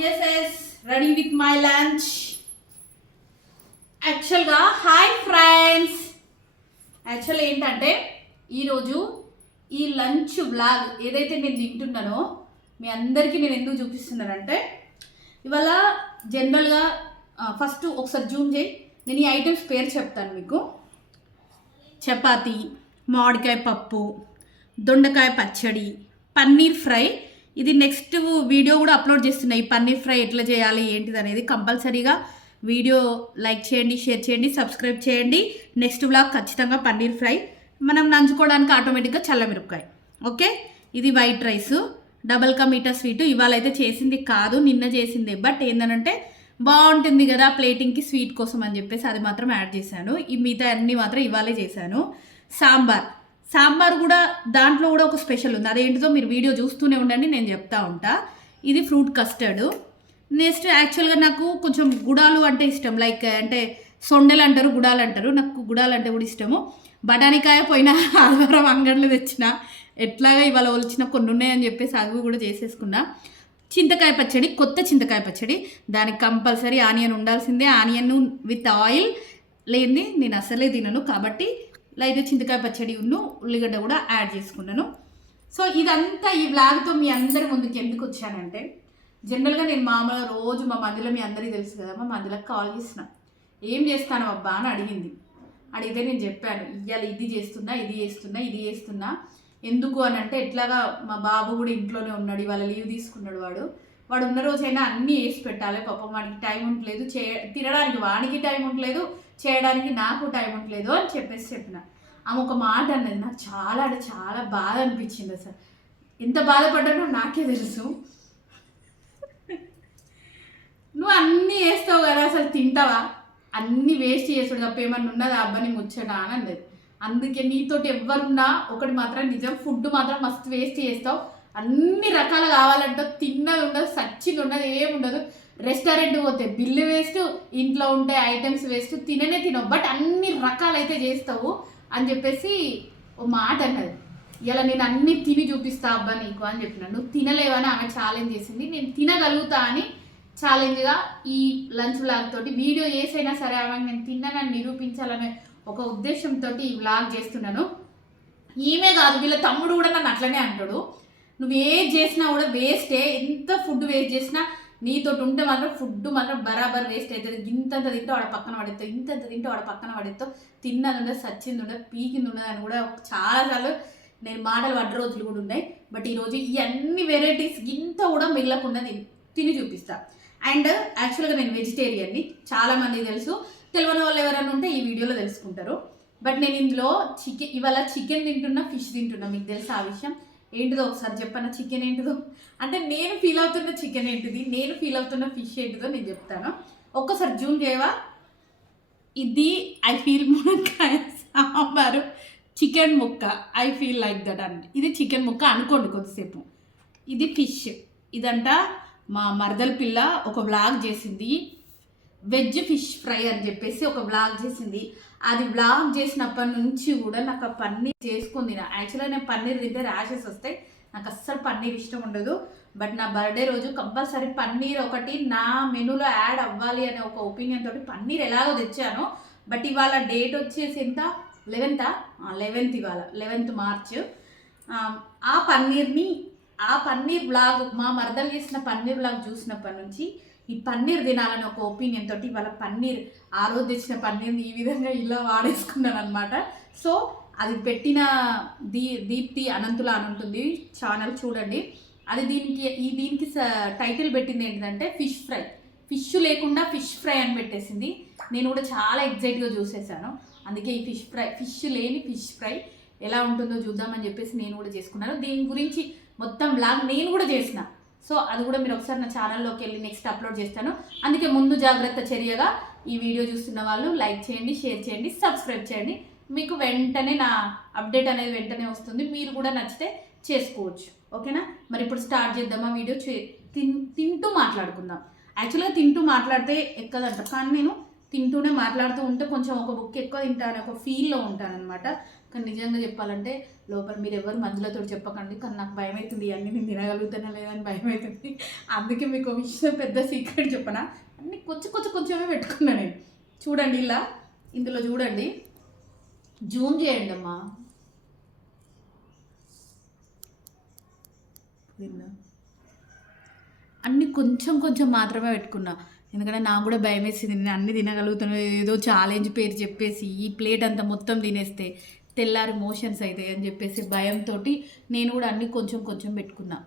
Yes yes ready with my lunch యాక్చువల్గా hi friends actual ఏంటంటే ఈరోజు ఈ లంచ్ బ్లాగ్ ఏదైతే నేను తింటున్నానో మీ అందరికీ నేను ఎందుకు చూపిస్తున్నానంటే ఇవాళ జనరల్గా ఫస్ట్ ఒకసారి జూమ్ చేయి. నేను ఈ ఐటమ్స్ పేరు చెప్తాను మీకు. చపాతి మామిడికాయ పప్పు దొండకాయ పచ్చడి పన్నీర్ ఫ్రై ఇది నెక్స్ట్ వీడియో కూడా అప్లోడ్ చేస్తున్నాయి ఈ పన్నీర్ ఫ్రై ఎట్లా చేయాలి ఏంటిది అనేది కంపల్సరీగా వీడియో లైక్ చేయండి షేర్ చేయండి సబ్స్క్రైబ్ చేయండి. నెక్స్ట్ బ్లాగ్ ఖచ్చితంగా పన్నీర్ ఫ్రై. మనం నంచుకోవడానికి ఆటోమేటిక్గా చల్లమిరపకాయ ఓకే? ఇది white rice double ka meetha sweet ఇవాళ అయితే చేసింది కాదు నిన్న చేసింది. బట్ ఏంటంటే బాగుంటుంది కదా ప్లేటింగ్కి స్వీట్ కోసం అని చెప్పేసి అది మాత్రం యాడ్ చేశాను. ఈ మిగతా అన్ని మాత్రం ఇవాళే చేశాను. సాంబార్. సాంబార్ కూడా దాంట్లో కూడా ఒక స్పెషల్ ఉంది. అదేంటిదో మీరు వీడియో చూస్తూనే ఉండండి నేను చెప్తా ఉంటా. ఇది ఫ్రూట్ కస్టర్డ్. నెక్స్ట్ యాక్చువల్గా నాకు కొంచెం గుడాలు అంటే ఇష్టం. లైక్ అంటే సొండలు అంటారు గుడాలు అంటారు. నాకు గుడాలు అంటే కూడా ఇష్టము. బఠానీకాయ పోయిన ఆదివారం అంగడిలో తెచ్చిన. ఎట్లాగా ఇవాళ ఒలిచిన కొన్ని ఉన్నాయని చెప్పేసి అవి కూడా చేసేసుకున్నా. చింతకాయ పచ్చడి కొత్త చింతకాయ పచ్చడి. దానికి కంపల్సరీ ఆనియన్ ఉండాల్సిందే. ఆనియన్ విత్ ఆయిల్ లేనిది నేను అసలే తినను. కాబట్టి లైట్ చింతకాయ పచ్చడి ఉన్ను ఉల్లిగడ్డ కూడా యాడ్ చేసుకున్నాను. సో ఇదంతా ఈ వ్లాగ్తో మీ అందరి ముందుకు ఎందుకు వచ్చానంటే జనరల్గా నేను మామూలుగా రోజు మా మధ్యలో మీ అందరికీ తెలుసు కదా మా మధ్యలో కాల్ చేసిన. ఏం చేస్తాను అబ్బా అని అడిగింది. అడిగితే నేను చెప్పాను ఇవాళ ఇది చేస్తున్నా ఇది చేస్తున్నా ఇది చేస్తున్నా. ఎందుకు అని అంటే ఎట్లాగా మా బాబు కూడా ఇంట్లోనే ఉన్నాడు ఇవాళ లీవ్ తీసుకున్నాడు వాడు. వాడు ఉన్న రోజైనా అన్నీ వేసి పెట్టాలి. పాపం వాడికి టైం ఉండలేదు చే తినడానికి వాడికి టైం ఉండలేదు చేయడానికి నాకు టైం ఉండలేదు అని చెప్పేసి చెప్పిన. ఆమె ఒక మాట అన్నది నాకు చాలా అంటే చాలా బాధ అనిపించింది అసలు. ఎంత బాధపడ్డానో నాకే తెలుసు. నువ్వు అన్నీ వేస్తావు కదా అసలు తింటావా? అన్నీ వేస్ట్ చేస్తాడు తప్ప ఏమన్నా ఉన్నదా? అబ్బాని ముచ్చట అని అన్నది. అందుకే నీతోటి ఎవరున్నా ఒకటి మాత్రం నిజం ఫుడ్ మాత్రం మస్తు వేస్ట్ చేస్తావు. అన్ని రకాలు కావాలంటే తిన్నది ఉండదు సచ్చింది ఉండదు ఏముండదు రెస్టారెంట్ పోతే బిల్లు వేస్ట్ ఇంట్లో ఉండే ఐటమ్స్ వేస్ట్ తిననే తినవు. బట్ అన్ని రకాలైతే చేస్తావు అని చెప్పేసి ఓ మాట అన్నది. ఇలా నేను అన్ని తిని చూపిస్తా అబ్బా నీకు అని చెప్పిన. నువ్వు తినలేవని ఆమె ఛాలెంజ్ చేసింది. నేను తినగలుగుతా అని ఛాలెంజ్గా ఈ లంచ్ బ్లాగ్ తోటి వీడియో చేసైనా సరే ఆమె నేను తిన్నానని నిరూపించాలనే ఒక ఉద్దేశంతో ఈ వ్లాగ్ చేస్తున్నాను. ఈమె కాదు వీళ్ళ తమ్ముడు కూడా నన్ను అట్లనే అంటాడు. నువ్వు ఏది చేసినా కూడా వేస్టే ఎంత ఫుడ్ వేస్ట్ చేసినా నీతో ఉంటే మాత్రం ఫుడ్ మాత్రం బరాబర్ వేస్ట్ అవుతుంది ఇంతంత తింటే వాడు పక్కన పడేస్తావు ఇంతంత తింటే వాడు పక్కన పడేస్తావు తిన్నది ఉండదు సచ్చింది ఉండదు పీకింది ఉండదు అని కూడా చాలాసార్లు నేను మాటలు పడ్డ రోజులు కూడా ఉన్నాయి. బట్ ఈరోజు ఈ అన్ని వెరైటీస్ ఇంత కూడా మిగలకుండా తిని చూపిస్తా. అండ్ యాక్చువల్గా నేను వెజిటేరియన్ని చాలామంది తెలుసు. తెలియని వాళ్ళు ఎవరైనా ఉంటే ఈ వీడియోలో తెలుసుకుంటారు. బట్ నేను ఇందులో చికెన్ ఇవాళ చికెన్ తింటున్నా ఫిష్ తింటున్నా. మీకు తెలుసా ఆ విషయం? ఏంటిదో ఒకసారి చెప్పనా? చికెన్ ఏంటిదో? అంటే నేను ఫీల్ అవుతున్న చికెన్ ఏంటిది? నేను ఫీల్ అవుతున్న ఫిష్ ఏంటిదో నేను చెప్తాను. ఒక్కసారి జూమ్ చేయవా? ఇది ఐ ఫీల్ మునక్కాయ సాంబారు చికెన్ ముక్క. ఐ ఫీల్ లైక్ దట్ అండి. ఇది చికెన్ ముక్క అనుకోండి కొద్దిసేపు. ఇది ఫిష్ ఇదంట మా మరదల పిల్ల ఒక బ్లాగ్ చేసింది. వెజ్ ఫిష్ ఫ్రై అని చెప్పేసి ఒక బ్లాగ్ చేసింది. అది బ్లాగ్ చేసినప్పటి నుంచి కూడా నాకు ఆ పన్నీర్ చేసుకుంది యాక్చువల్గా నేను పన్నీర్ తింటే ర్యాషెస్ వస్తాయి. నాకు అస్సలు పన్నీర్ ఇష్టం ఉండదు. బట్ నా బర్త్డే రోజు కంపల్సరీ పన్నీర్ ఒకటి నా మెనూలో యాడ్ అవ్వాలి అనే ఒక ఒపీనియన్ తోటి పన్నీర్ ఎలాగో తెచ్చాను. బట్ ఇవాళ డేట్ వచ్చేసి ఎంత? లెవెన్తా లెవెన్త్ ఇవాళ. లెవెన్త్ మార్చ్ ఆ పన్నీర్ని ఆ పన్నీర్ బ్లాగ్ మా మరదలు చేసిన పన్నీర్ బ్లాగ్ చూసినప్పటి నుంచి ఈ పన్నీర్ తినాలని ఒక ఒపీనియన్ తోటి ఇవాళ పన్నీర్ ఆ రోజు తెచ్చిన పన్నీర్ని ఈ విధంగా ఇలా వాడేసుకున్నాను అనమాట సో అది పెట్టిన దీ దీప్తి అనంతుల అని ఉంటుంది ఛానల్ చూడండి. అది దీనికి ఈ దీనికి స- టైటిల్ పెట్టింది ఏంటంటే ఫిష్ ఫ్రై ఫిష్ లేకుండా ఫిష్ ఫ్రై అని పెట్టేసింది. నేను కూడా చాలా ఎగ్జైట్గా చూసేసాను. అందుకే ఈ ఫిష్ ఫ్రై ఫిష్ లేని ఫిష్ ఫ్రై ఎలా ఉంటుందో చూద్దామని చెప్పేసి నేను కూడా చేసుకున్నాను. దీని గురించి మొత్తం లాగ్ నేను కూడా చేసిన. సో అది కూడా మీరు ఒకసారి నా ఛానల్లోకి వెళ్ళి నెక్స్ట్ అప్లోడ్ చేస్తాను. అందుకే ముందు జాగ్రత్త చర్యగా ఈ వీడియో చూస్తున్న వాళ్ళు లైక్ చేయండి షేర్ చేయండి సబ్స్క్రైబ్ చేయండి. మీకు వెంటనే నా అప్డేట్ అనేది వెంటనే వస్తుంది. మీరు కూడా నచ్చితే చేసుకోవచ్చు. ఓకేనా మరి ఇప్పుడు స్టార్ట్ చేద్దామా వీడియో చే తింటూ మాట్లాడుకుందాం. యాక్చువల్గా తింటూ మాట్లాడితే ఎక్కదంట. కానీ నేను తింటూనే మాట్లాడుతూ ఉంటే కొంచెం ఒక బుక్ ఎక్కువ తింటాను ఒక ఫీల్లో ఉంటాను అనమాట కానీ నిజంగా చెప్పాలంటే లోపల మీరు ఎవరు మందులతో చెప్పకండి కానీ నాకు భయం అవుతుంది అన్నీ నేను తినగలుగుతానా లేదా అని భయం అవుతుంది అందుకే మీకు ఒక విషయం పెద్ద సీక్రెట్ చెప్పనా? అన్నీ కొంచెం కొంచెం కొంచెమే పెట్టుకున్నా నేను. చూడండి ఇలా ఇందులో చూడండి. జూమ్ చేయండి అమ్మా. అన్ని కొంచెం కొంచెం మాత్రమే పెట్టుకున్నా. ఎందుకంటే నాకు కూడా భయం వేసింది నేను అన్ని తినగలుగుతున్నాను ఏదో ఛాలెంజ్ పేరు చెప్పేసి ఈ ప్లేట్ అంతా మొత్తం తినేస్తే. తెల్లారి మోషన్స్ అవుతాయి అని చెప్పేసి భయంతో నేను కూడా అన్ని కొంచెం కొంచెం పెట్టుకున్నా.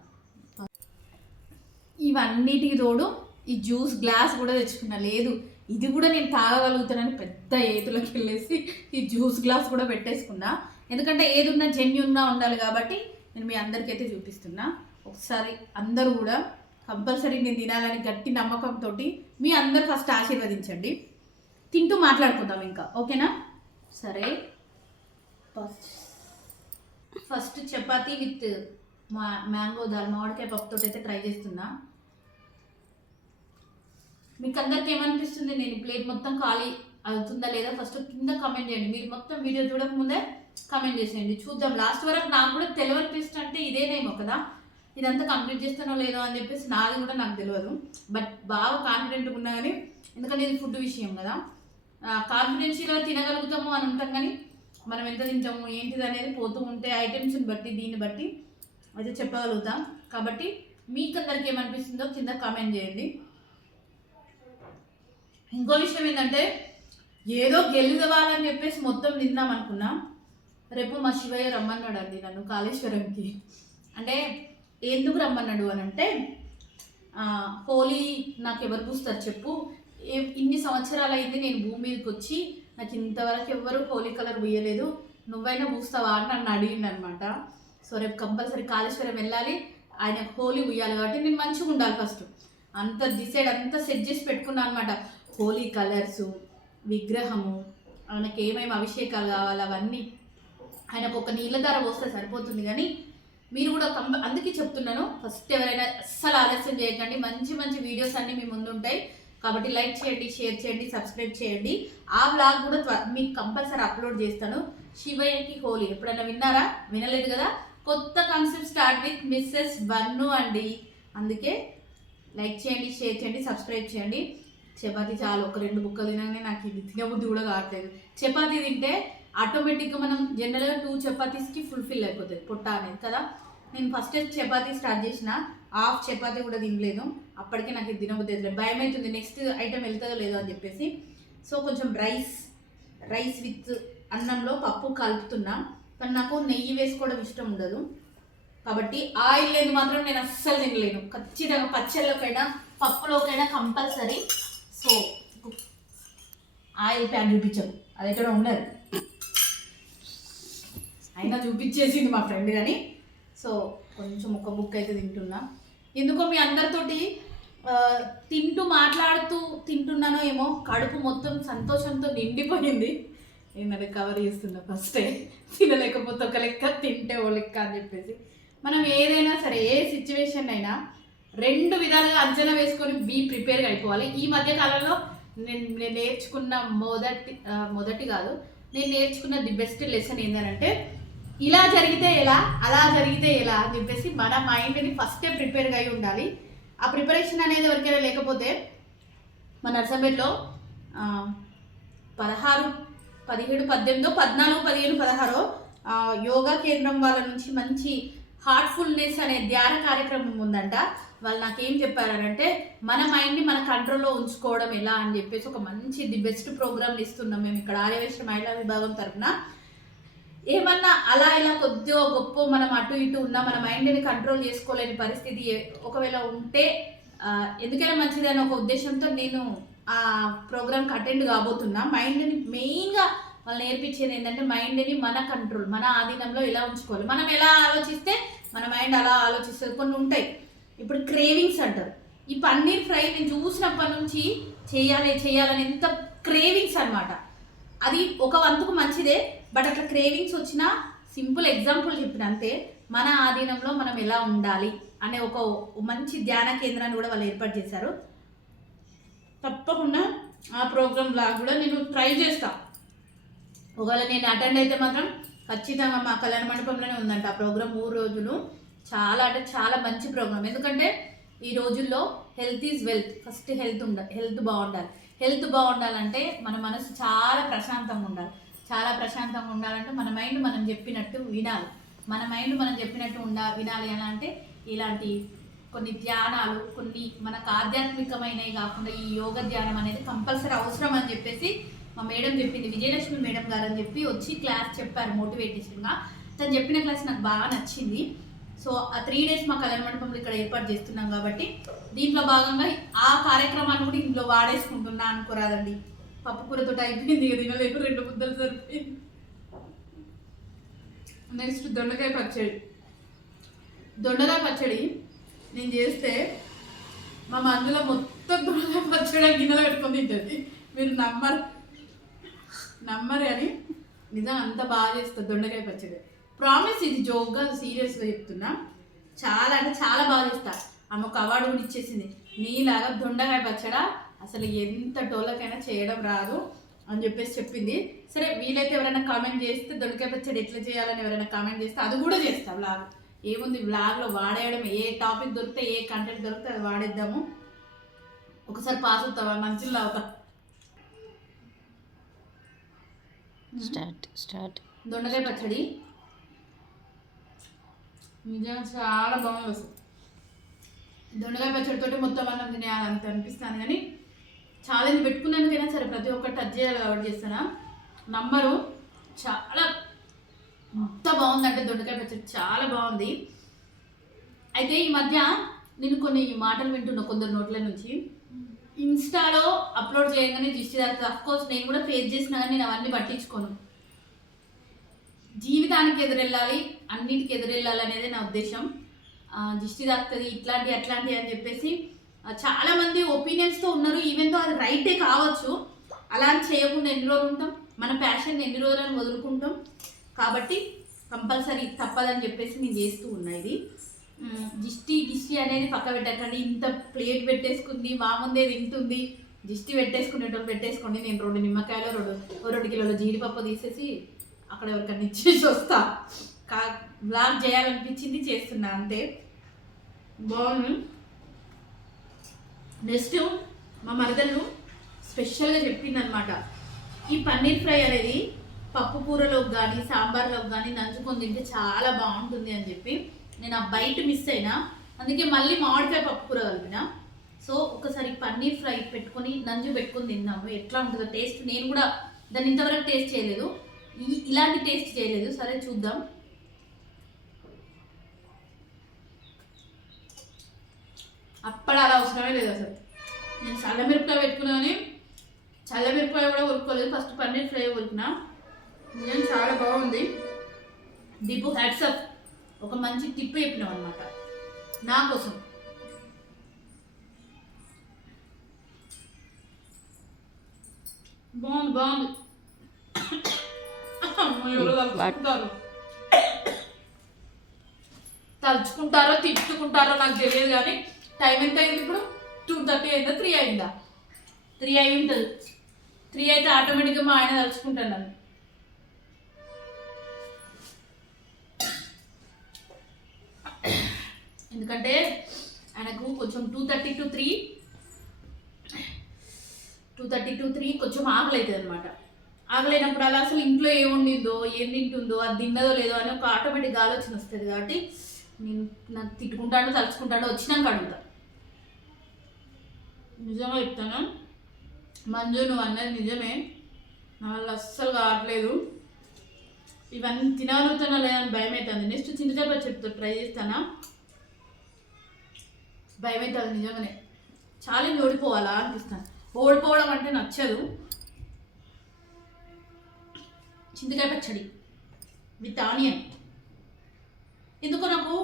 ఇవన్నిటికి తోడు ఈ జ్యూస్ గ్లాస్ కూడా తెచ్చుకున్నా. లేదు ఇది కూడా నేను తాగగలుగుతానని పెద్ద ఏతులకు వెళ్ళేసి ఈ జ్యూస్ గ్లాస్ కూడా పెట్టేసుకున్నా. ఎందుకంటే ఏదున్నా జెన్యున్గా ఉండాలి కాబట్టి నేను మీ అందరికైతే చూపిస్తున్నా. ఒకసారి అందరూ కూడా కంపల్సరీ నేను తినాలని గట్టి నమ్మకంతో మీ అందరు ఫస్ట్ ఆశీర్వదించండి. తింటూ మాట్లాడుకుందాం ఇంకా. ఓకేనా? సరే. ఫస్ట్. ఫస్ట్ చపాతీ విత్ మా మ్యాంగో దాల్ మామిడికాయ పప్పుతో అయితే ట్రై చేస్తున్నా. మీకు అందరికి ఏమనిపిస్తుంది? నేను ప్లేట్ మొత్తం ఖాళీ అవుతుందా లేదా? ఫస్ట్ కింద కమెంట్ చేయండి. మీరు మొత్తం వీడియో చూడక ముందే కమెంట్ చేసేయండి. చూద్దాం. లాస్ట్ వరకు నాకు కూడా తెలియని టెస్ట్ అంటే ఇదేనేమో కదా? ఇదంతా కంప్లీట్ చేస్తానో లేదో అని చెప్పేసి నాది కూడా నాకు తెలియదు బట్ బాగా కాన్ఫిడెంట్గా ఉన్నా కానీ ఎందుకంటే ఇది ఫుడ్ విషయం కదా. కాన్ఫిడెన్షియల్గా తినగలుగుతాము అని ఉంటాం కానీ మనం ఎంత తింటాము ఏంటిది అనేది పోతూ ఉంటే ఐటమ్స్ని బట్టి దీన్ని బట్టి అయితే చెప్పగలుగుతాం. కాబట్టి మీకు అందరికి ఏమనిపిస్తుందో కింద కామెంట్ చేయండి. ఇంకో విషయం ఏంటంటే ఏదో గెలుదవాలని చెప్పేసి మొత్తం తిందాం అనుకున్నా రేపు మా శివయ్య రమ్మన్నాడు అండి నన్ను కాళేశ్వరంకి. అంటే ఎందుకు రమ్మన్నాడు అని అంటే హోలీ నాకు ఎవరు పూస్తారు చెప్పు ఇన్ని సంవత్సరాలు అయితే నేను భూమి మీదకి వచ్చి నాకు ఇంతవరకు ఎవ్వరూ హోలీ కలర్ పూయలేదు. నువ్వైనా పూస్తావా అని నన్ను అడిగింది అనమాట సో రేపు కంపల్సరీ కాళేశ్వరం వెళ్ళాలి. ఆయన హోలీ ఉయ్యాలి కాబట్టి నేను మంచిగా ఉండాలి ఫస్ట్ అంత డిసైడ్ అంతా సెట్ చేసి పెట్టుకున్నాను అనమాట. హోలీ కలర్స్ విగ్రహము ఆయనకి ఏమేమి అభిషేకాలు కావాలి అవన్నీ. ఆయనకు ఒక నీళ్ళ ధార పోస్తే సరిపోతుంది కానీ మీరు కూడా కంప అందుకే చెప్తున్నాను. ఫస్ట్ ఎవరైనా అస్సలు ఆలస్యం చేయకండి. మంచి మంచి వీడియోస్ అన్నీ మీ ముందు ఉంటాయి. కాబట్టి లైక్ చేయండి షేర్ చేయండి సబ్స్క్రైబ్ చేయండి. ఆ బ్లాగ్ కూడా మీకు కంపల్సరీ అప్లోడ్ చేస్తాను. శివయ్యకి హోలీ. ఎప్పుడైనా విన్నారా? వినలేదు కదా? కొత్త concept start with Mrs Bannu అండి. అందుకే లైక్ చేయండి షేర్ చేయండి సబ్స్క్రైబ్ చేయండి. చపాతి చాలు. ఒక రెండు బుక్కలు తినగానే నాకు ఇది తినబుద్ధి కూడా కావట్లేదు చపాతి తింటే ఆటోమేటిక్గా మనం జనరల్గా టూ చపాతీస్కి ఫుల్ఫిల్ అయిపోతుంది. పొట్ట అనేది కదా? నేను ఫస్ట్ చపాతీ స్టార్ట్ చేసిన హాఫ్ చపాతీ కూడా తినలేదు. అప్పటికే నాకు ఇది తినబుద్ధి అవుతుంది భయం అవుతుంది నెక్స్ట్ ఐటెం వెళ్తుందో లేదో అని చెప్పేసి. సో కొంచెం రైస్ రైస్ విత్ అన్నంలో పప్పు కలుపుతున్నా. కానీ నాకు నెయ్యి వేసుకోవడం ఇష్టం ఉండదు. కాబట్టి ఆయిల్ లేదు మాత్రం నేను అస్సలు తినలేను. ఖచ్చితంగా పచ్చళ్ళకైనా పప్పులోకైనా కంపల్సరీ. సో ఆయిల్ ప్యాన్ చూపించదు అది ఎక్కడ ఉండదు అయినా చూపించేసింది మా ఫ్రెండ్ కానీ సో కొంచెం ఒక బుక్ అయితే తింటున్నా. ఎందుకో మీ అందరితోటి తింటూ మాట్లాడుతూ తింటున్నానో ఏమో కడుపు మొత్తం సంతోషంతో నిండిపోయింది. నేను అది కవర్ చేస్తున్నా ఫస్టే తినలేకపోతే ఒక లెక్క తింటే ఓ లెక్క అని చెప్పేసి. మనం ఏదైనా సరే ఏ సిచ్యువేషన్ అయినా రెండు విధాలుగా అంచనా వేసుకొని బీ ప్రిపేర్గా అయిపోవాలి. ఈ మధ్య కాలంలో నేను నేను నేర్చుకున్న మొదటి మొదటి కాదు నేను నేర్చుకున్న ది బెస్ట్ లెసన్ ఏంటంటే ఇలా జరిగితే ఎలా అలా జరిగితే ఎలా అని చెప్పేసి మన మైండ్ని ఫస్టే ప్రిపేర్గా అయి ఉండాలి. ఆ ప్రిపరేషన్ అనేది ఎవరికైనా లేకపోతే మన నర్సంపేటలో పదహారు పదిహేడు పద్దెనిమిదో పద్నాలుగు పదిహేను పదహారో యోగా కేంద్రం వాళ్ళ నుంచి మంచి హార్ట్ఫుల్నెస్ అనే ధ్యాన కార్యక్రమం ఉందంట. వాళ్ళు నాకేం చెప్పారంటే మన మైండ్ని మన కంట్రోల్లో ఉంచుకోవడం ఎలా అని చెప్పేసి ఒక మంచి ది బెస్ట్ ప్రోగ్రామ్ ఇస్తున్నాం. మేము ఇక్కడ ఆర్యవేశ్వర మహిళా విభాగం తరఫున. ఏమన్నా అలా ఇలా కొద్దిగా గొప్ప మనం అటు ఇటు ఉన్నా మన మైండ్ని కంట్రోల్ చేసుకోలేని పరిస్థితి ఒకవేళ ఉంటే ఎందుకైనా మంచిది అనే ఒక ఉద్దేశంతో నేను ఆ ప్రోగ్రామ్కి అటెండ్ కాబోతున్నా. మైండ్ని మెయిన్గా వాళ్ళు నేర్పించేది ఏంటంటే మైండ్ని మన కంట్రోల్ మన ఆధీనంలో ఎలా ఉంచుకోవాలి. మనం ఎలా ఆలోచిస్తే మన మైండ్ అలా ఆలోచిస్తుంది. కొన్ని ఉంటాయి. ఇప్పుడు క్రేవింగ్స్ అంటారు. ఈ పన్నీర్ ఫ్రై నేను చూసినప్పటి నుంచి చేయాలి చేయాలని ఎంత క్రేవింగ్స్ అన్నమాట. అది ఒక వంతుకు మంచిదే బట్ అట్లా క్రేవింగ్స్ వచ్చినా సింపుల్ ఎగ్జాంపుల్ చెప్పిన అంతే మన ఆధీనంలో మనం ఎలా ఉండాలి అనే ఒక మంచి ధ్యాన కేంద్రాన్ని కూడా వాళ్ళు ఏర్పాటు చేశారు. తప్పకుండా ఆ ప్రోగ్రామ్ లాగా కూడా నేను ట్రై చేస్తా. ఒకవేళ నేను అటెండ్ అయితే మాత్రం ఖచ్చితంగా మా కళ్యాణ మండపంలోనే ఉందంట ఆ ప్రోగ్రామ్ మూడు రోజులు. చాలా అంటే చాలా మంచి ప్రోగ్రామ్ ఎందుకంటే ఈ రోజుల్లో health is wealth. First health ఉండ హెల్త్ బాగుండాలి. హెల్త్ బాగుండాలంటే మన మనసు చాలా ప్రశాంతంగా ఉండాలి. చాలా ప్రశాంతంగా ఉండాలంటే మన మైండ్ మనం చెప్పినట్టు వినాలి. మన మైండ్ మనం చెప్పినట్టు ఉండా వినాలి అని అంటే ఇలాంటి కొన్ని ధ్యానాలు కొన్ని మనకు ఆధ్యాత్మికమైనవి కాకుండా ఈ యోగ ధ్యానం అనేది కంపల్సరీ అవసరం అని చెప్పేసి మా మేడం చెప్పింది. విజయలక్ష్మి మేడం గారు అని చెప్పి వచ్చి క్లాస్ చెప్పారు మోటివేటేషన్గా తను చెప్పిన క్లాస్ నాకు బాగా నచ్చింది. సో ఆ త్రీ డేస్ మా కళ్యాణ మండపంలో ఇక్కడ ఏర్పాటు చేస్తున్నాం కాబట్టి దీంట్లో భాగంగా ఆ కార్యక్రమాన్ని కూడా ఇంట్లో వాడేసుకుంటున్నా అనుకోరాదండి. పప్పుకూరతో అయిపోయింది తినలేదు రెండు ముద్దలు సరిపోయింది. నెక్స్ట్ దొండకాయ పచ్చడి. దొండకాయ పచ్చడి నేను చేస్తే మా మందులో మొత్తం దొండకాయ పచ్చడి గిన్నెలో పెట్టుకొని తింటుంది. మీరు నమ్మరు. నమ్మరు అని నిజం అంత బాగా చేస్తుంది దొండకాయ పచ్చడి. ప్రామిస్ ఇది జోక్గా సీరియస్గా చెప్తున్నా. చాలా అంటే చాలా బాగా చేస్తా. ఆమె ఒక అవార్డు కూడా ఇచ్చేసింది. నీలాగా దొండకాయ పచ్చడ అసలు ఎంత టోలకైనా చేయడం రాదు అని చెప్పేసి చెప్పింది. సరే వీలైతే ఎవరైనా కామెంట్ చేస్తే దొండకాయ పచ్చడి ఎట్లా చేయాలని ఎవరైనా కామెంట్ చేస్తే అది కూడా చేస్తా వ్లాగ్ ఏముంది వ్లాగ్లో వాడేయడం ఏ టాపిక్ దొరికితే ఏ కంటెంట్ దొరికితే అది వాడేద్దాము. ఒకసారి పాస్ అవుతావా? మంచిగా అవుతా స్టార్ట్ స్టార్ట్ దొండకాయ పచ్చడి. నిజంగా చాలా బాగుంది అసలు. దొండకాయ పచ్చడితోటి మొత్తం అన్నం తినేయాలంత అనిపిస్తాను కానీ ఛాలెంజ్ పెట్టుకున్నందుకైనా సరే ప్రతి ఒక్కటి టచ్ చేయాలి కాబట్టి చేస్తానా? నంబరు చాలా ఎంత బాగుందంటే దొండకాయ పచ్చడి చాలా బాగుంది. అయితే ఈ మధ్య నేను కొన్ని మాటలు వింటున్నా కొందరు నోట్ల నుంచి. ఇన్స్టాలో అప్లోడ్ చేయగానే దృష్టి తాకుతుంది అఫ్ కోర్స్ నేను కూడా ఫేస్ చేసినా కానీ నేను అవన్నీ పట్టించుకోను. జీవితానికి ఎదురెళ్ళాలి అన్నిటికి ఎదురెళ్ళాలి అనేది నా ఉద్దేశం. దిష్టి తాకుతుంది ఇట్లాంటి అట్లాంటి అని చెప్పేసి చాలామంది ఒపీనియన్స్తో ఉన్నారు ఈవెన్తో అది రైటే కావచ్చు. అలా అని చేయకుండా ఎన్ని రోజులు ఉంటాం? మన ప్యాషన్ ఎన్ని రోజులని వదులుకుంటాం? కాబట్టి కంపల్సరీ తప్పదని చెప్పేసి నేను చేస్తూ ఉన్నా ఇది. దిష్టి గిష్టి అనేది పక్క పెట్టకండి. ఇంత ప్లేట్ పెట్టేసుకుంది మా ముందే తింటుంది. దిష్టి పెట్టేసుకునేటోళ్ళు పెట్టేసుకోండి. నేను రెండు నిమ్మకాయలు రెండు రెండు కిలోల జీడిపప్పు తీసేసి అక్కడ ఎవరికన్నా ఇచ్చేసి వస్తా. కా బ్లాగ్ చేయాలనిపించింది చేస్తున్నా అంతే. బాగుంది. నెక్స్ట్ మా మరదలు స్పెషల్గా చెప్పిందనమాట ఈ పన్నీర్ ఫ్రై అనేది పప్పు కూరలోకి కానీ సాంబార్లోకి కానీ నంచుకొని తింటే చాలా బాగుంటుంది అని చెప్పి నేను ఆ బయట మిస్ అయినా అందుకే మళ్ళీ మామిడికాయ పప్పు కూర కలిపిన. సో ఒకసారి పన్నీర్ ఫ్రై పెట్టుకొని నంజు పెట్టుకొని తిన్నాము ఎట్లా ఉంటుందో టేస్ట్ నేను కూడా దాన్ని ఇంతవరకు టేస్ట్ చేయలేదు. ఇలాంటి టేస్ట్ చేయలేదు. సరే చూద్దాం. అప్పడాలు అవసరమే లేదు అసలు. నేను చల్లమిరపకాయ పెట్టుకున్నాను చల్లమిరపకాయ కూడా ఉరుకోలేదు ఫస్ట్ పన్నీర్ ఫ్రై ఉరికిన. నిజం చాలా బాగుంది. దీపు హ్యాట్సప్ ఒక మంచి టిప్ చెప్పినాం అనమాట నా కోసం. బాగుంది బాగుంది. తలుచుకుంటారు. తలుచుకుంటారో తిట్టుకుంటారో నాకు తెలియదు కానీ టైం ఎంత అయింది ఇప్పుడు? టూ థర్టీ అయిందా? త్రీ అయిందా? త్రీ అయి ఉంటుంది. త్రీ అయితే ఆటోమేటిక్గా మా ఆయన తలుచుకుంటాను నన్ను. ఎందుకంటే ఆయనకు కొంచెం two thirty to three two thirty to three కొంచెం ఆకలి అవుతుంది అనమాట ఆగలేనప్పుడు అలా అసలు ఇంట్లో ఏముండిందో ఏం తింటుందో అది తిన్నదో లేదో అని ఒక ఆటోమేటిక్ ఆలోచన వస్తుంది కాబట్టి నేను నాకు తిట్టుకుంటాడో తలుచుకుంటాడో వచ్చినాక అడుగుతా. నిజంగా చెప్తాను? మంజు నువ్వు అన్నది నిజమే. నా వల్ల అస్సలు కావట్లేదు. ఇవన్నీ తినగలుగుతానా లేదని భయం అవుతుంది నెక్స్ట్ చింతచేప చెప్తా ట్రై చేస్తానా? భయం అవుతుంది నిజంగానే ఛాలెంజ్ ఓడిపోవాలా అనిపిస్తాను ఓడిపోవడం అంటే నచ్చదు. చింతకాయ పచ్చడి విత్ ఆనియన్. ఎందుకు నాకు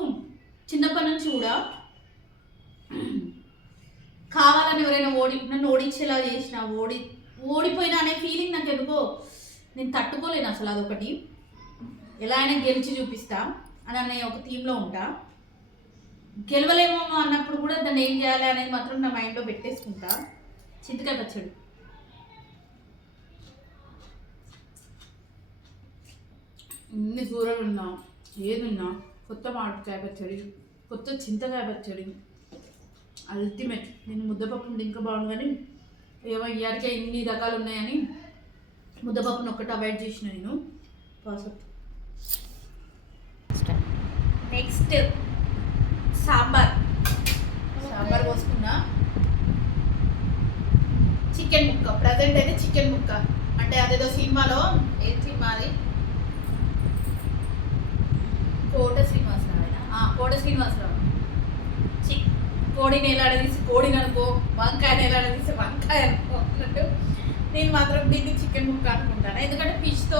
చిన్నప్పటి నుంచి కూడా కావాలని ఎవరైనా ఓడి నన్ను ఓడించేలా చేసిన ఓడి ఓడిపోయినా అనే ఫీలింగ్ నాకు ఎందుకో నేను తట్టుకోలేను అసలు అదొకటి. ఎలా అయినా గెలిచి చూపిస్తా అని అనే ఒక థీమ్లో ఉంటా. గెలవలేమో అన్నప్పుడు కూడా దాన్ని ఏం చేయాలి అనేది మాత్రం నా మైండ్లో పెట్టేసుకుంటా. చింతకాయ పచ్చడి ఇన్ని కూరలు ఉన్నా ఏదున్నా కొత్త మామిడికాయ పచ్చడి కొత్త చింతకాయ పచ్చడి అల్టిమేట్ నేను ముద్దపప్పు ఉంటే ఇంకా బాగుంది కానీ ఏమో ఇయ్యాడికే ఇన్ని రకాలు ఉన్నాయని ముద్దపప్పును ఒక్కటి అవాయిడ్ చేసిన నేను. Start next sambar. సాంబార్ పోసుకున్నా. చికెన్ ముక్క. ప్రజెంట్ అయితే చికెన్ ముక్క. అంటే అదేదో సినిమాలో ఏ సినిమా అది? కోట శ్రీనివాసరావు కోట శ్రీనివాసరావు. చి కోడిని ఎలాడదీసి కోడిని అనుకో వంకాయని ఎలాడదీసి వంకాయ అనుకో అన్నట్టు నేను మాత్రం దీన్ని చికెన్ ముక్క అనుకుంటాను. ఎందుకంటే ఫిష్తో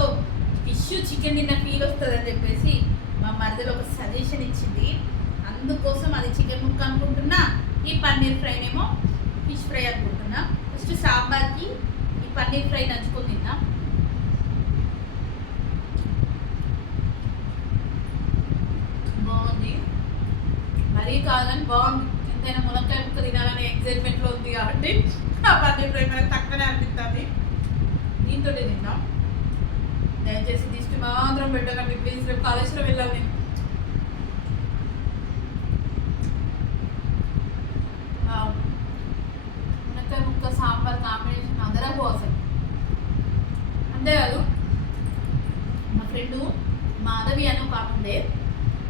ఫిష్ చికెన్ తిన్న ఫీల్ వస్తుంది అని చెప్పేసి మా మరిదిలో ఒక సజెషన్ ఇచ్చింది. అందుకోసం అది చికెన్ ముక్క అనుకుంటున్నా. ఈ పన్నీర్ ఫ్రైనేమో ఫిష్ ఫ్రై అనుకుంటున్నా. ఫస్ట్ సాంబార్కి ఈ పన్నీర్ ఫ్రై నంచుకొని తిన్నాం బాగుంది మరీ కాదని బాగుంది. ఎంతైనా ములక్కాయ ముక్క తినాలనే ఎగ్జైట్మెంట్లో ఉంది కాబట్టి ఆ పన్నీర్ ఫ్రై మనకు తక్కువనే అనిపిస్తుంది దీంతో తిన్నాం దయచేసి దిష్టి మాత్రం పెట్టకండి ప్లీజ్ రేపు కాలేజ్లో వెళ్ళాలి నేను. మునక్కాయ ముక్క సాంబార్ కాంబినేషన్ అదరకు అసలు. అంతేకాదు మా ఫ్రెండ్ మాధవి అని ఒక ఆమె ఉండే.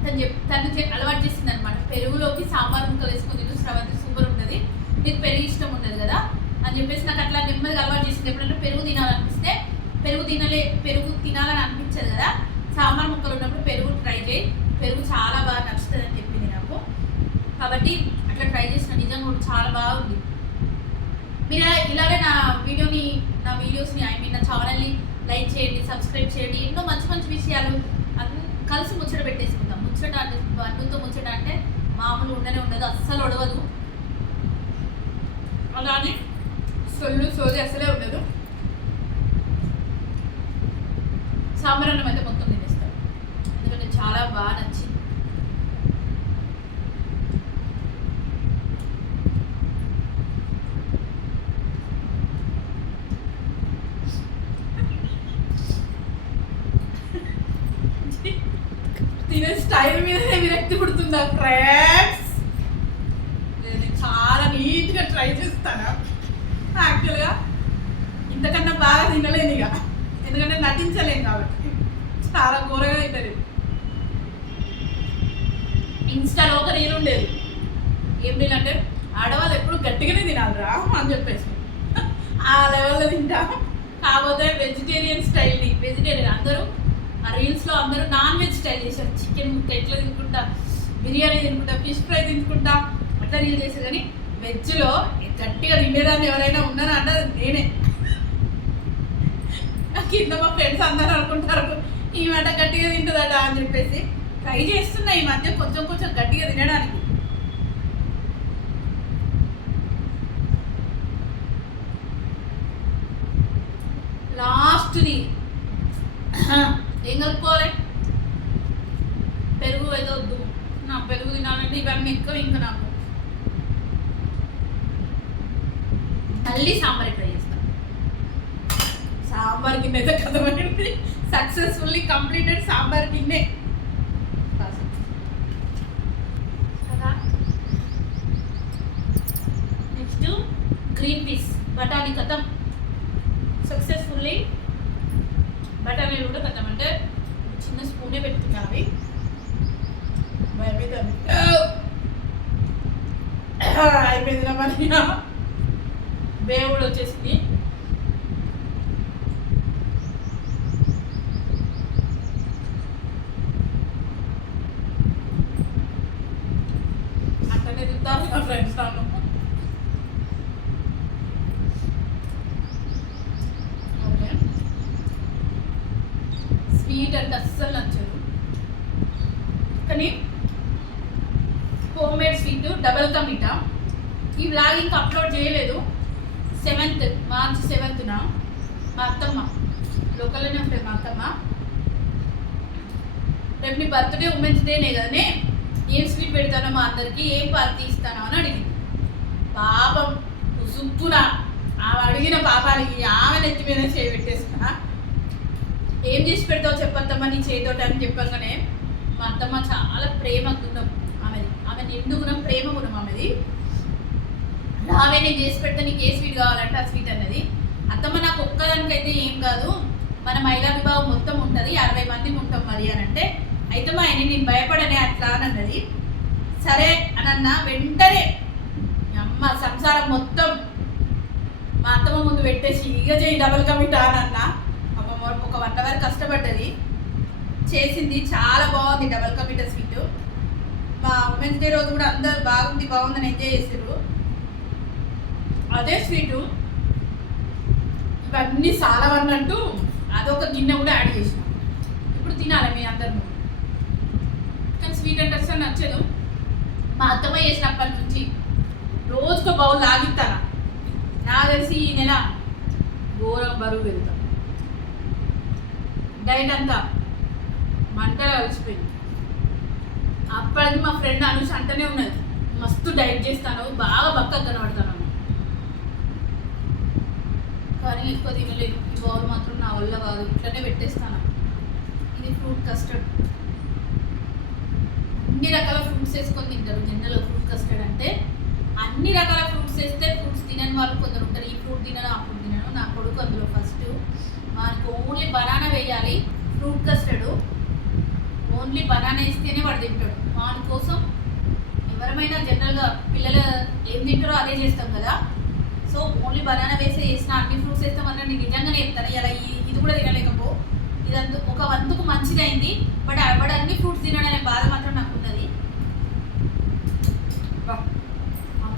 తను చెప్ తను అలవాటు చేసింది అనమాట పెరుగులోకి సాంబార్ ముక్కలు వేసుకొని శ్రవంతి సూపర్ ఉంటుంది నీకు పెరుగు ఇష్టం ఉండదు కదా? అని చెప్పేసి నాకు అట్లా నెమ్మదిగా అలవాటు చేసింది. ఎప్పుడంటే పెరుగు తినాలనిపిస్తే పెరుగు తినలే పెరుగు తినాలని అనిపించదు కదా? సాంబార్ ముక్కలు ఉన్నప్పుడు పెరుగు ట్రై చేయి. పెరుగు చాలా బాగా నచ్చుతుంది అని చెప్పింది నాకు. కాబట్టి అట్లా ట్రై చేసిన. నిజంగా కూడా చాలా బాగుంది మీరు ఇలాగే నా వీడియోని నా వీడియోస్ని ఐ మీన్ నా ఛానల్ని లైక్ చేయండి సబ్స్క్రైబ్ చేయండి. ఎన్నో మంచి మంచి విషయాలు అన్ని కలిసి ముచ్చట పెట్టేసుకుందాం ముచ్చట అంటే బంధుతో ముచ్చట అంటే మామూలు ఉండనే ఉండదు అస్సలు ఒడవదు. అలానే సొల్లు సోది అసలే ఉండదు. సాంబార్ అన్నం అయితే మొత్తం తినేస్తాను ఎందుకంటే చాలా బాగా నచ్చింది తినే స్టైల్ మీదనే విరక్తి ఫ్రెండ్స్ నేను చాలా నీట్గా ట్రై చేస్తాను. యాక్చువల్గా ఇంతకన్నా బాగా తినలేను ఇక. ఎందుకంటే నటించలేను కాబట్టి. చాలా ఘోరగా అవుతుంది ఇన్స్టాలో ఒక రీల్ ఉండేది. ఏం రీల్ అంటే ఆడవాళ్ళు ఎప్పుడు గట్టిగానే తినాలిరా అని చెప్పేసి. ఆ లెవెల్లో తింటా. కాకపోతే వెజిటేరియన్ స్టైల్ని వెజిటేరియన్ అందరూ ఆ రీల్స్లో అందరూ నాన్ వెజ్ స్టైల్ చేశారు. చికెన్ ముక్క ఎట్లా తినుకుంటా? బిర్యానీ తినుకుంటా ఫిష్ ఫ్రై తినుకుంటా అట్లా రీల్ చేసే కానీ వెజ్లో గట్టిగా తినేదాన్ని ఎవరైనా ఉన్నారా అన్నది నేనే. కింద మా ఫ్రెండ్స్ అందరూ అనుకుంటారు ఈ మాట గట్టిగా తింటుందట అని చెప్పేసి ట్రై చేస్తున్నా ఈ మధ్య కొంచెం కొంచెం గట్టిగా తినడానికి. లాస్ట్ది. ఏం కలుపుకోవాలి పెరుగు ఏదో వద్దు నా పెరుగు ఇవన్నీ ఎక్కువ ఇంకా నాకు మళ్ళీ సాంబార్ ట్రై చేస్తాను సాంబార్ గిన్నె అయితే కథమైంది సక్సెస్ఫుల్లీ కంప్లీటెడ్ సాంబార్ గిన్నె కదా నెక్స్ట్ గ్రీన్ పీస్ బఠానీ కథం సక్సెస్ఫుల్లీ బఠానీలు కూడా కథం అంటే చిన్న స్పూనే పెట్టుకున్నాను అవి భయమవుతుంది అయిపోయింది మరి వేవుడు వచ్చేసింది అట్లనే తింటారు నా ఫ్రెండ్స్ నన్ను ఓకే స్వీట్ అంటే అస్సలు నచ్చదు కానీ home made sweet double ka meetha ఈ వ్లాగ్ ఇంకా అప్లోడ్ చేయలేదు సెవెంత్ మార్చ్ సెవెంత్న మా అత్తమ్మ లోకల్లోనే ఉంటుంది మా అత్తమ్మ రేపు నీ డేనే కదనే? ఏం స్వీట్ పెడతానో మా అందరికి ఏం పార్టీ ఇస్తానో అని అడిగింది. పాపం సుప్పున ఆమె అడిగిన పాపానికి ఆమె నెత్తి మీద చేయి పెట్టేసిన ఏం చేసి పెడతావు చెప్పత్తమ్మ నీ చేతోటి అని చెప్పగానే మా అత్తమ్మ చాలా ప్రేమ గుణం ఆమెది. ఆమె నిండు గుణం ప్రేమ గుణం ఆమెది. రావే నేను చేసి పెడితే నీకు ఏ స్వీట్ కావాలంటే ఆ స్వీట్ అన్నది. అత్తమ్మ నాకు ఒక్కదానికైతే ఏం కాదు. మన మహిళా విభాగం మొత్తం ఉంటుంది. అరవై మంది ఉంటాం మరి అని అంటే అయితే మా ఆయన నేను భయపడనే అట్లా అని అన్నది. సరే అని అన్న వెంటనే అమ్మ సంసారం మొత్తం మా అత్తమ్మ ముందు పెట్టేసి ఇక చేయి డబుల్ కమిట్ అని అన్న. అమ్మ ఒక వన్ అవర్ కష్టపడ్డది. చేసింది చాలా బాగుంది డబుల్ కమిట స్వీట్. మా ఉమెన్స్ డే రోజు కూడా అందరు బాగుంది బాగుందని ఎంజాయ్ చేసారు అదే స్వీటు ఇవన్నీ చాలా అన్నట్టు అదొక గిన్నె కూడా యాడ్ చేసిన. ఇప్పుడు తినాలి మీ అందరు కానీ స్వీట్ అంటే అసలు నచ్చదు. మా అత్తమ్మ చేసినప్పటి నుంచి రోజుకు బౌల్ లాగిస్తాను నా తెలిసి ఈ నెల ఘోరం బరువు వెళ్తాం డైట్ అంతా మంటగా అలసిపోయింది. అప్పటికి మా ఫ్రెండ్ అనుష అంటనే ఉన్నది మస్తు డైట్ చేస్తాను బాగా బక్క కనబడతాను కానీ ఎక్కువ తినలేదు. ఈ బౌల్ మాత్రం నా వల్ల కాదు ఇట్లనే పెట్టేస్తాను. ఇది ఫ్రూట్ కస్టర్డ్ అన్ని రకాల ఫ్రూట్స్ వేసుకొని తింటారు. జనరల్ ఫ్రూట్ కస్టర్డ్ అంటే అన్ని రకాల ఫ్రూట్స్ వేస్తే ఫ్రూట్స్ తినని వాళ్ళు కొందరు ఉంటారు. ఈ ఫ్రూట్ తినను ఆ ఫ్రూట్ తినను. నా కొడుకు అందులో ఫస్ట్ మనకు ఓన్లీ బనానా వేయాలి ఫ్రూట్ కస్టర్డ్ ఓన్లీ బనానా వేస్తేనే వాడు తింటాడు. వాని కోసం ఎవరమైనా జనరల్గా పిల్లలు ఏం తింటారో అదే చేస్తాం కదా. సో ఓన్లీ బనానా వేసి వేసిన అన్ని ఫ్రూట్స్ వేస్తామన్నా నేను నిజంగానే చెప్తాను. ఇలా ఇది కూడా తినలేకపో. ఇదంతా ఒక వంతుకు మంచిదైంది. బట్ వాడు అన్ని ఫ్రూట్స్ తినడం అనే బాధ మాత్రం నాకు ఉన్నది వా,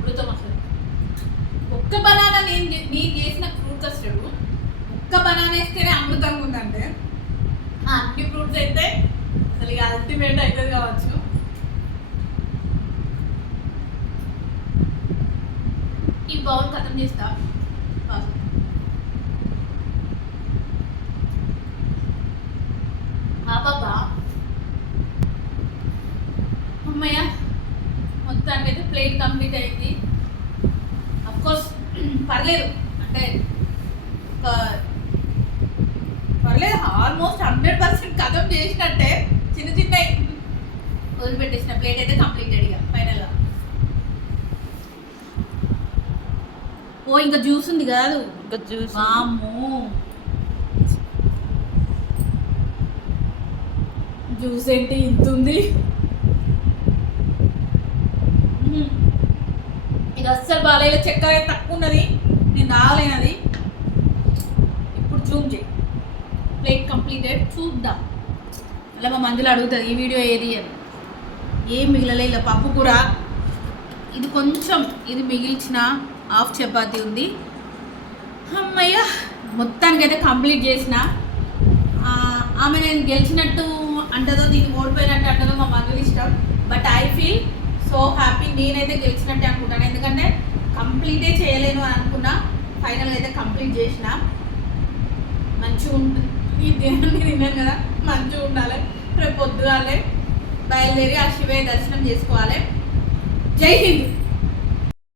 అద్భుతం అసలు ఒక్క బనానా నేను నేను చేసిన ఫ్రూట్ కస్టర్డ్ ఒక్క బనానా వేస్తేనే అమృతంగా ఉందంటే. ఆ అన్ని ఫ్రూట్స్ అయితే అసలు ఇక అల్టిమేట్ అవుతుంది కావచ్చు. ఈ బౌల్ ఖతం చేస్తా పాపం. పాపబ్బా అమ్మయ్య మొత్తానికైతే ప్లేట్ కంప్లీట్ అయింది కోర్స్ పర్లేదు అంటే ఒక పర్లేదు ఆల్మోస్ట్ హండ్రెడ్ పర్సెంట్ కథం చేసినట్టే చిన్న చిన్న వదిలిపెట్టేసిన ప్లేట్ అయితే కంప్లీటెడ్ ఇక ఫైనల్గా ఓ ఇంకా జ్యూస్ ఉంది కాదు. ఇంకా జ్యూస్ జ్యూస్ ఏంటి? ఇంత ఉంది. ఇది అస్సలు బాగాలేదు. చక్కెర తక్కువ ఉన్నది. నేను తాగలేనది ఇప్పుడు జూమ్ చేయి. ప్లేట్ కంప్లీటెడ్ చూద్దాం. అలా మా మందులు అడుగుతుంది ఈ వీడియో ఏది అని. ఏం మిగిలలే ఇలా పప్పు కూర. ఇది కొంచెం ఇది మిగిల్చిన హాఫ్ చపాతి ఉంది. అమ్మయ్య మొత్తానికైతే కంప్లీట్ చేసిన. ఆమె నేను గెలిచినట్టు అంటదో దీన్ని ఓడిపోయినట్టు అంటదో మా మధులు ఇష్టం. But I feel so happy నేనైతే గెలిచినట్టే అనుకుంటాను. ఎందుకంటే కంప్లీటే చేయలేను అని అనుకున్నా. ఫైనల్ అయితే కంప్లీట్ చేసిన. మంచిగా ఉంటుంది. ఈ దేహాన్ని తిన్నాను కదా మంచిగా ఉండాలి. రేపు పొద్దుగాలే బయలుదేరి ఆ శివయ్య దర్శనం చేసుకోవాలి. జై హింద్.